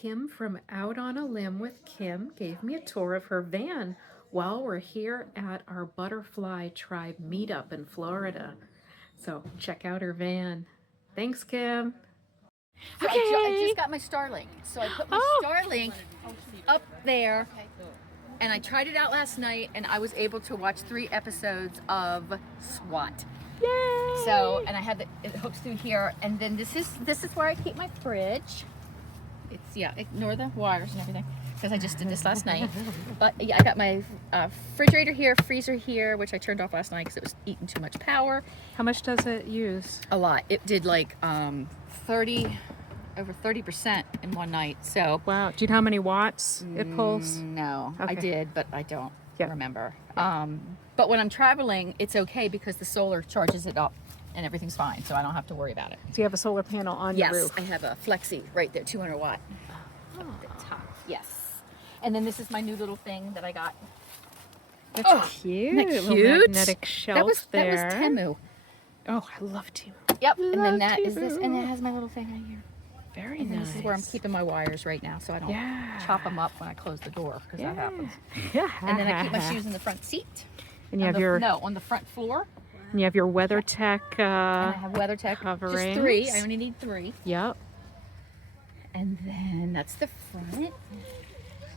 Kim from Out on a Limb with Kim gave me a tour of her van while we're here at our Butterfly Tribe meetup in Florida. So check out her van. Thanks, Kim. So I just got my Starlink. So I put my Starlink up there, and I tried it out last night, and I was able to watch 3 episodes of SWAT. Yay! So, and I have it hooks through here, and then this is where I keep my fridge. It's, yeah, ignore the wires and everything, because I just did this last night. But yeah, I got my refrigerator here, freezer here, which I turned off last night because it was eating too much power. How much does it use? A lot. It did like over 30% in one night. So wow. Do you know how many watts it pulls? No, okay. I did, but I don't remember. But when I'm traveling, it's okay because the solar charges it up and everything's fine, so I don't have to worry about it. So you have a solar panel on your roof? Yes, I have a Flexi right there, 200 watt at the top. Yes. And then this is my new little thing that I got. That's cute. Isn't that Little cute? magnetic shelf there. That was Temu. Oh, I love Temu. Yep. And then that is this, and it has my little thing right here. Very and nice. This is where I'm keeping my wires right now, so I don't chop them up when I close the door, because that happens. And then I keep my shoes in the front seat. And you have your on the front floor. And you have your WeatherTech. And I have WeatherTech coverings. Just 3. I only need 3. Yep. And then that's the front.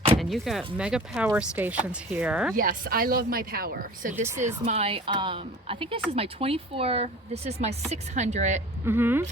And you got mega power stations here. Yes, I love my power. So this is my I think this is my 24. This is my 600. Mm-hmm.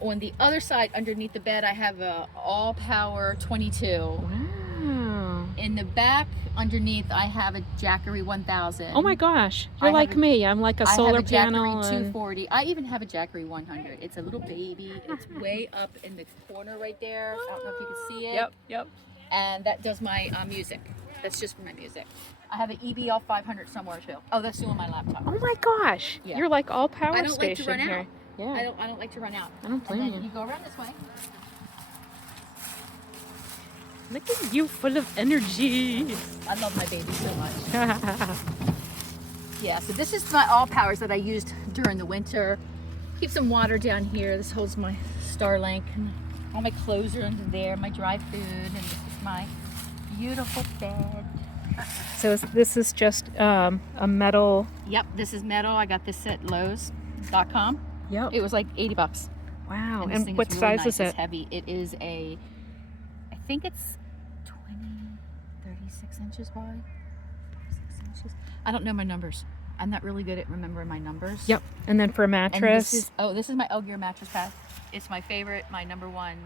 On the other side, underneath the bed, I have a all power 22. Wow. In the back, underneath, I have a Jackery 1000. Oh my gosh, you're like me. I'm like a solar panel. I have a Jackery 240. I even have a Jackery 100. It's a little baby. It's way up in the corner right there. I don't know if you can see it. Yep. And that does my music. That's just for my music. I have an EBL 500 somewhere too. Oh, that's still on my laptop. Oh my gosh, you're like all power I don't station like to run here. Out. Yeah. I don't like to run out. I don't blame and then you. You go around this way. Look at you, full of energy. I love my baby so much. Yeah, so this is my all powers that I used during the winter. Keep some water down here. This holds my Starlink. And all my clothes are under there, my dry food, and this is my beautiful bed. So this is just a metal. Yep, this is metal. I got this at Lowe's.com. Yep. It was like $80. Wow. And, And what really size nice. is it? It's heavy. It is I think it's 36 inches wide. 36 inches. I don't know my numbers. I'm not really good at remembering my numbers. Yep. And then for a mattress. This is my Elegear mattress pad. It's my favorite, my number one.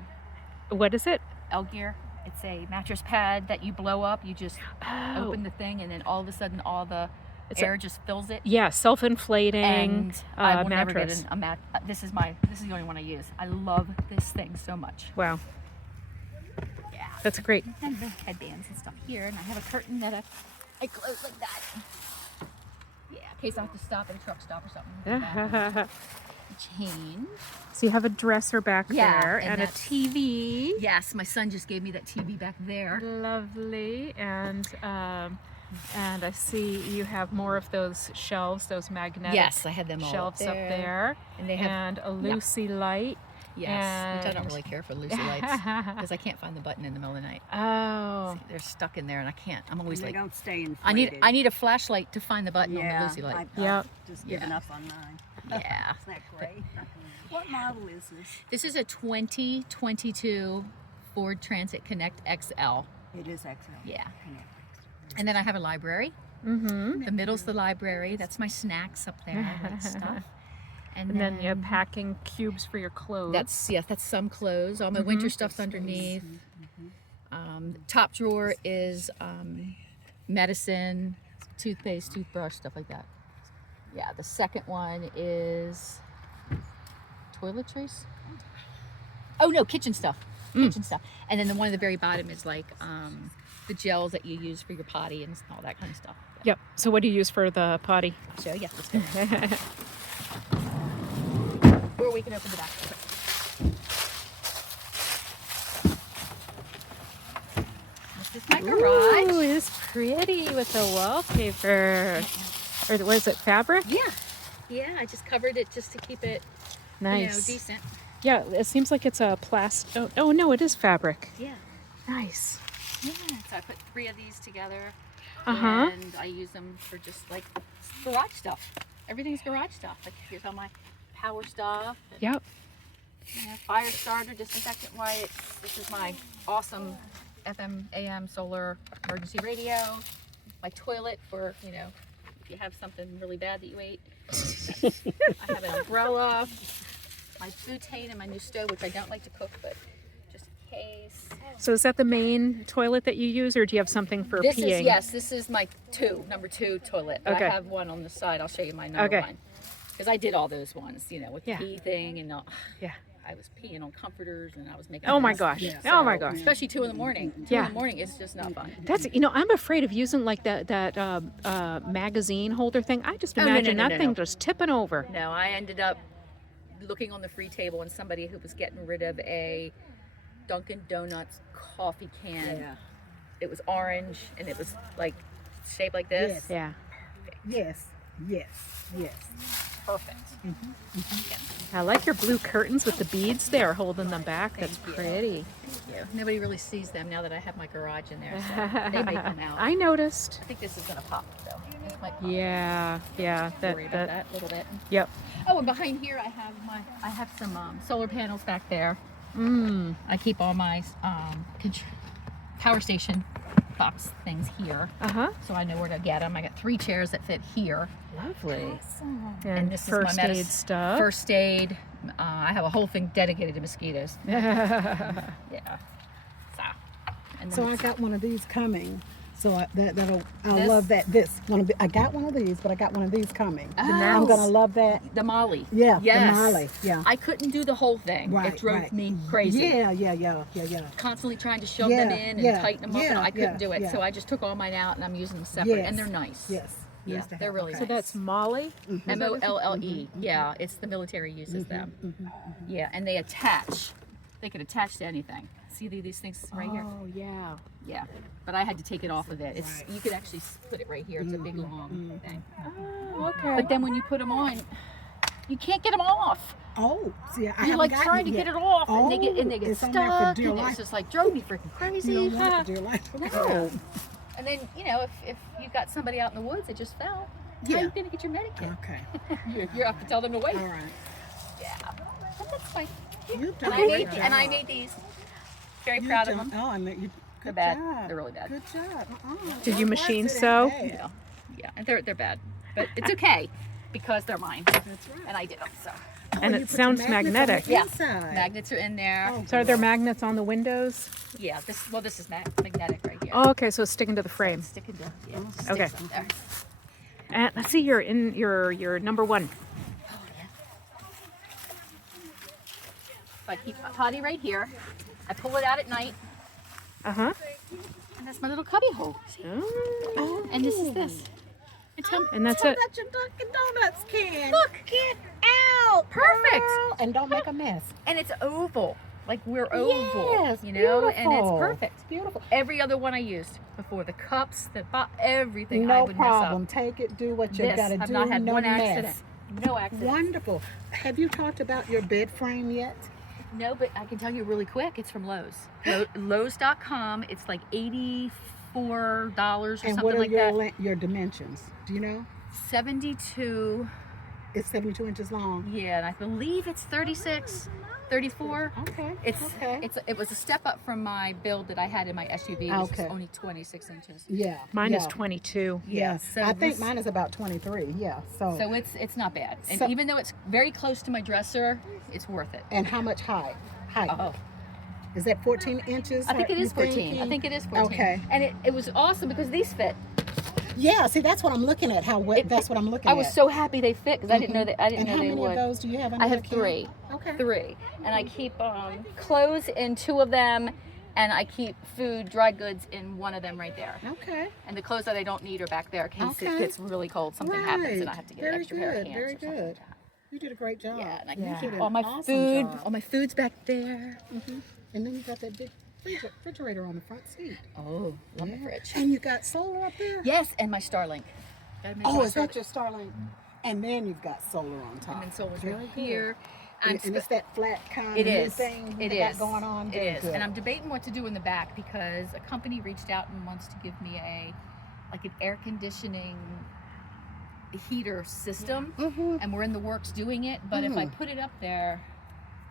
What is it? Elegear. It's a mattress pad that you blow up. You just open the thing, and then all of a sudden, all the air just fills it. Yeah, self-inflating and I will mattress. Never get this is the only one I use. I love this thing so much. Wow. Yeah. That's great. And the headbands and stuff here, and I have a curtain that I close like that. Yeah, in case I have to stop at a truck stop or something. Chain. So you have a dresser back there and a TV. Yes, my son just gave me that TV back there. Lovely. And I see you have more of those shelves, those magnetic I had them all shelves up there. And they have a Lucy light. Yes, which I don't really care for Lucy lights because I can't find the button in the middle of the night. Oh. See, they're stuck in there and I can't. I'm always they like, don't stay inflated. I need a flashlight to find the button on the Lucy light. I've just given up on mine. Yeah. Isn't that great? What model is this? This is a 2022 Ford Transit Connect XL. It is XL. Yeah. And then I have a library. Mm-hmm. The middle's the library. That's my snacks up there, that stuff. And then you have packing cubes for your clothes. That's some clothes. All my winter stuff's underneath. Top drawer is medicine, toothpaste, toothbrush, stuff like that. Yeah, the second one is toiletries. Oh no, kitchen stuff. Kitchen stuff. And then the one at the very bottom is like the gels that you use for your potty and all that kind of stuff. Yep. So what do you use for the potty? I'll show you. Let's go. Or we can open the back. This is my garage. Ooh, it's pretty with the wallpaper. Or was it fabric? Yeah. Yeah, I just covered it just to keep it Nice. decent. Yeah, it seems like it's a plastic. Oh, no, it is fabric. Yeah. Nice. Yeah. So I put 3 of these together. Uh-huh. And I use them for just like garage stuff. Everything's garage stuff. Like here's all my power stuff. And, Yep. you know, fire starter, disinfectant wipes. This is my awesome FM, AM, solar emergency radio. My toilet for, you know, if you have something really bad that you ate. I have an umbrella. My butane and my new stove, which I don't like to cook, but just in case. So is that the main toilet that you use, or do you have something for This peeing? is, yes, this is my number 2 toilet. But Okay. I have one on the side. I'll show you my number Okay. 1. Because I did all those ones, you know, with Yeah. the pee thing and all. Yeah. I was peeing on comforters and I was making. Oh a my mess. gosh. Yeah. Oh my gosh. Especially 2 in the morning. 2 in Yeah. the morning is just not fun. That's, you know, I'm afraid of using like that magazine holder thing. I just Oh, no, imagine no, no, that no, thing no. just tipping over. No, I ended up looking on the free table and somebody who was getting rid of a Dunkin' Donuts coffee can. Yeah. It was orange and it was like shaped like this. Yeah. Yes. Yes. Yes. Perfect. I like your blue curtains with the beads there holding them back. That's Thank you. pretty. Yeah. Nobody really sees them now that I have my garage in there, so they may come out. I noticed. I think this is gonna pop though. This might pop. Yeah. Yeah. Worry about that a little bit. Yep. Oh, and behind here I have some solar panels back there. I keep all my power station box things here, Uh-huh. so I know where to get them. I got 3 chairs that fit here. Lovely. And And this is first my aid stuff. First aid. I have a whole thing dedicated to mosquitoes. Yeah. So. And then So I it's- got one of these coming. So I This? love that. I got one of these, but I got one of these coming. I'm Oh. gonna love that. the Molle. Yeah, Yes. the Molle. Yeah. I couldn't do the whole thing. Right, It drove right. me crazy. Yeah. Constantly trying to shove them Yeah, in and yeah, tighten them up, and yeah, I couldn't yeah, do it. yeah. So I just took all mine out and I'm using them separate, Yes. and they're nice. Yes. Yeah, Nice to they're have. really Okay. So that's Molle? Molle. Yeah, it's the military uses them. Yeah, and they attach. They could attach to anything. See these things right here? Oh, yeah. Yeah, but I had to take it off of it. It's Right. You could actually put it right here. It's a big long thing. Oh, okay. But then when you put them on, you can't get them off. Oh, see, I You're haven't like gotten trying to yet. get it off, and they get it's stuck, on there for and dear it's life. just like drove me freaking crazy. You don't want it for dear life. No. And then, you know, if you got somebody out in the woods that just fell, how Yeah. are you going to get your medicine? Okay. You have to tell them to wait. All right. Yeah. But that's fine. You've And done I a made great and I job. made these. Very You've proud of done- them. Oh, I mean, you. They're Good bad. job. They're really bad. Good job. Did you machine That's it, sew? ain't bad. Yeah. Yeah. And they're bad. But it's okay because they're mine. That's right. And I did them. So And you it put your sounds magnets on the magnetic. Yeah. inside. magnets are in there. Oh, So are there magnets on the windows? Yeah. This is magnetic right here. Oh, okay, so it's sticking to the frame. Sticking to yeah. Okay. Sticks there. And let's see, you're in your number 1. So I keep my potty right here. I pull it out at night, Uh-huh. and that's my little cubby hole. See? Oh. And this is this. And that's Oh, it. that's your Dunkin' Donuts can. Look. Get out. Perfect. girl. And don't make a mess. And it's oval. Like we're oval. Yes, you know, and it's beautiful. perfect. Beautiful. Every other one I used before, the cups, everything I No would problem. mess Take it. Do what up. you This, gotta I've do. not had no one mess. accident. No accident. Wonderful. Have you talked about your bed frame yet? No, but I can tell you really quick. It's from Lowe's. Lowe's.com. It's like $84 or And something what are like your that. your dimensions? Do you know? 72. It's 72 inches long. Yeah, and I believe it's 36, 34. Okay. It's okay. it was a step up from my build that I had in my SUV, which Okay. was only 26 inches. Yeah. Mine is yeah. 22. Yeah. So I think this- mine is about 23. Yeah. So. So it's not bad, and So- even though it's very close to my dresser, it's worth it. And how much height? Oh, Is that 14 inches? I think it you is 14. I thinking? think it is 14. Okay. And it was awesome because these fit. Yeah. See, that's what I'm looking at. That's what I'm looking I at. was so happy they fit because I didn't know that I didn't And know how they many would. of those do you have? I have 3. Okay. 3, and I keep clothes in 2 of them, and I keep food, dry goods in 1 of them right there. Okay. And the clothes that I don't need are back there in case it Okay. gets really cold, something happens, and I Right. have to get Very an extra pair of good, hands. very or something good. like that. You did a great job. Yeah, and I Yeah. keep did all an my awesome food, job. all my food's back there. And then you got that big refrigerator on the front seat. Oh, love my Yeah. fridge. And you got solar up there? Yes, and my Starlink. Gotta make Oh, my is that Starlink. your Starlink? And then you've got solar on top. And then solar's Very right good. here. I'm and it's that flat kind It of new is. thing It they got is. going on. It Very is. good. And I'm debating what to do in the back because a company reached out and wants to give me like an air conditioning heater system, and we're in the works doing it. But if I put it up there,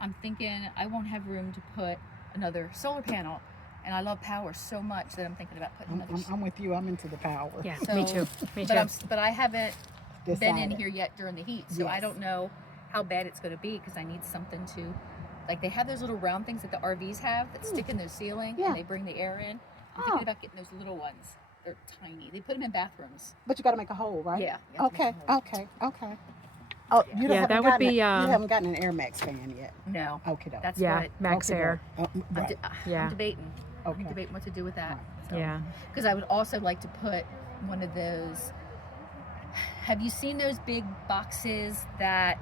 I'm thinking I won't have room to put another solar panel. And I love power so much that I'm thinking about putting another. I'm with you. I'm into the power. Yeah, So, me too. Me too. But I haven't been in Decided. here yet during the heat, so I Yes. don't know how bad it's going to be because I need something to, like they have those little round things that the RVs have that stick in the ceiling Yeah. and they bring the air in. I'm thinking about getting those little ones. They're tiny. They put them in bathrooms. But you got to make a hole, right? Yeah. you have to make Okay. a hole. Okay. Oh, Yeah. you Yeah, haven't that would gotten be, you haven't gotten an Air Max fan yet. No. Okay, though. That's yeah, what Max Air. Right. Yeah. I'm debating. Okay. I'm debating what to do with that. Right. Yeah. Because I would also like to put one of those. Have you seen those big boxes that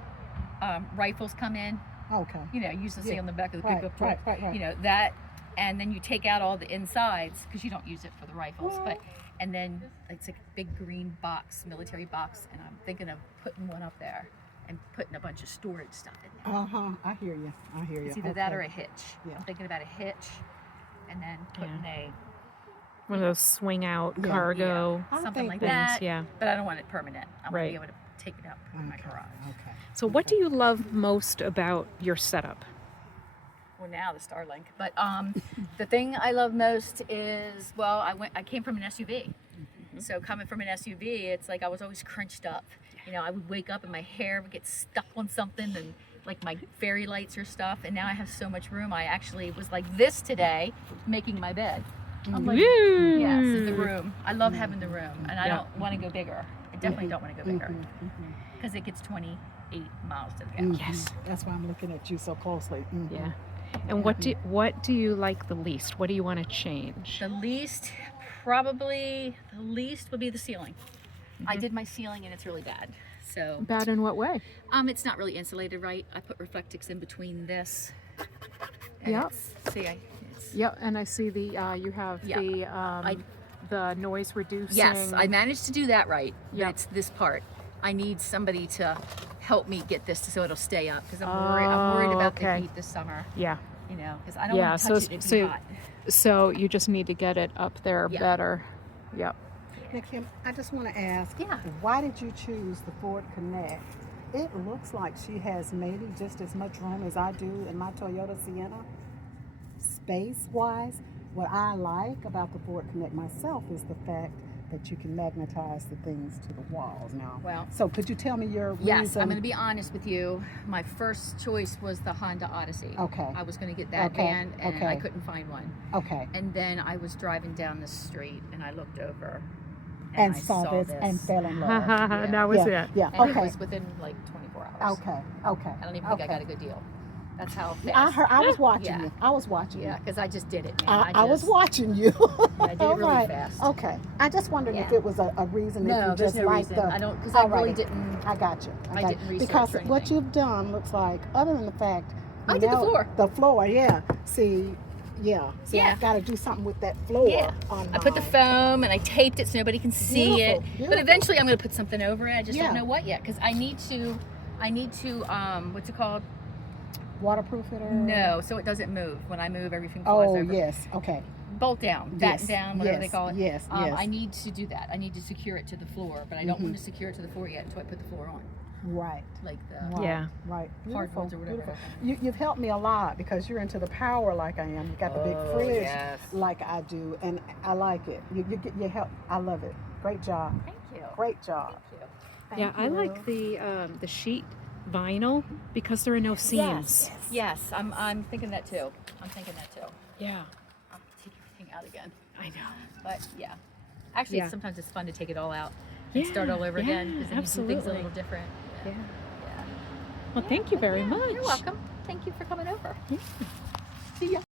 rifles come in? Okay. You know, you used to see Yeah. on the back of the Right, pickup truck. right. You know that, and then you take out all the insides because you don't use it for the rifles, Well. but and then it's like a big green box, military box, and I'm thinking of putting one up there and putting a bunch of storage stuff in there. I hear you. It's either that or a hitch. Yeah. I'm thinking about a hitch, and then putting One of those swing out Yeah. cargo I something think like things. that. Yeah. But I don't want it permanent. I want to Right. be able to take it out, put it in my garage. Okay. So, what do you love most about your setup? Well, now the Starlink. But the thing I love most is, well, I came from an SUV. So coming from an SUV, it's like I was always crunched up. You know, I would wake up and my hair would get stuck on something, and like my fairy lights or stuff. And now I have so much room. I actually was like this today, making my bed. I'm like, Woo! yes, the room. I love having the room, and I Yeah. don't want to go bigger. I definitely don't want to go bigger because it gets 28 miles to the gallon. Yes. That's why I'm looking at you so closely. Yeah. And what do you like the least? What do you want to change? The least would be the ceiling. I did my ceiling and it's really bad. So Bad in what way? it's not really insulated right. I put Reflectix in between this. and Yep. it's Yeah, and I see the you have Yeah. the noise reducing. yes, I managed to do that right. But Yep. it's this part. I need somebody to help me get this so it'll stay up because I'm worried about the okay. heat this summer. Yeah. You know, because I don't Yeah, want to so- touch it. It'd be so- hot. So you just need to get it up there Yeah. better. Yep. Now, Kim, I just want to ask, Yeah. why did you choose the Ford Connect? It looks like she has maybe just as much room as I do in my Toyota Sienna. Space-wise, what I like about the Ford Connect myself is the fact that you can magnetize the things to the walls now. Well, So could you tell me your yes, reason? I'm going to be honest with you. My first choice was the Honda Odyssey. Okay. I was going to get that Okay, van, and I okay. couldn't find one. Okay. And then I was driving down the street, and I looked over, And I saw this and fell in love. Yeah. That was yeah, it. Yeah. And it Okay. was within like 24 hours. Okay. I don't even think I got a good deal. That's how fast. I heard. I was watching Yeah. you. I was watching Yeah, you. because I just did it, man. I was just- watching you. I did it really Alright. fast. Okay. I just wondered if Yeah. it was a reason that No, you there's just no liked reason. the. I don't, because I really Alrighty. didn't. I got you. I got didn't you. research Because or what anything. you've done looks like, other than the fact. I you did the know, floor. The floor, yeah. See, yeah. See, Yeah. I've got to do something with that floor. Yeah. On I put the mine. foam and I taped it so nobody can see Beautiful, it. But beautiful. eventually I'm going to put something over it. I just Yeah. don't know what yet because I need to what's it called? Waterproof it or No, so it doesn't move. When I move, everything flies Oh over. yes. Okay. Bolt down, batten down, whatever they call it. Yes. I need to do that. I need to secure it to the floor, but I don't want to secure it to the floor yet until I put the floor on, Right. like the Right, Yeah. Right. hardboards or whatever. Beautiful. You've helped me a lot because you're into the power like I am. You got the big Oh, fridge yes. like I do, and I like it. You help. I love it. Great job. Thank you. Great job. Thank you. Yeah, I like the sheet vinyl because there are no seams. Yes, I'm thinking that too. Yeah. I'll take everything out again. I know. But yeah, actually, Yeah. sometimes it's fun to take it all out and Yeah, start all over again yeah, because then you do things a absolutely. little different. Yeah. Yeah. Well, thank you very Yeah, much. You're welcome. Thank you for coming over. See ya.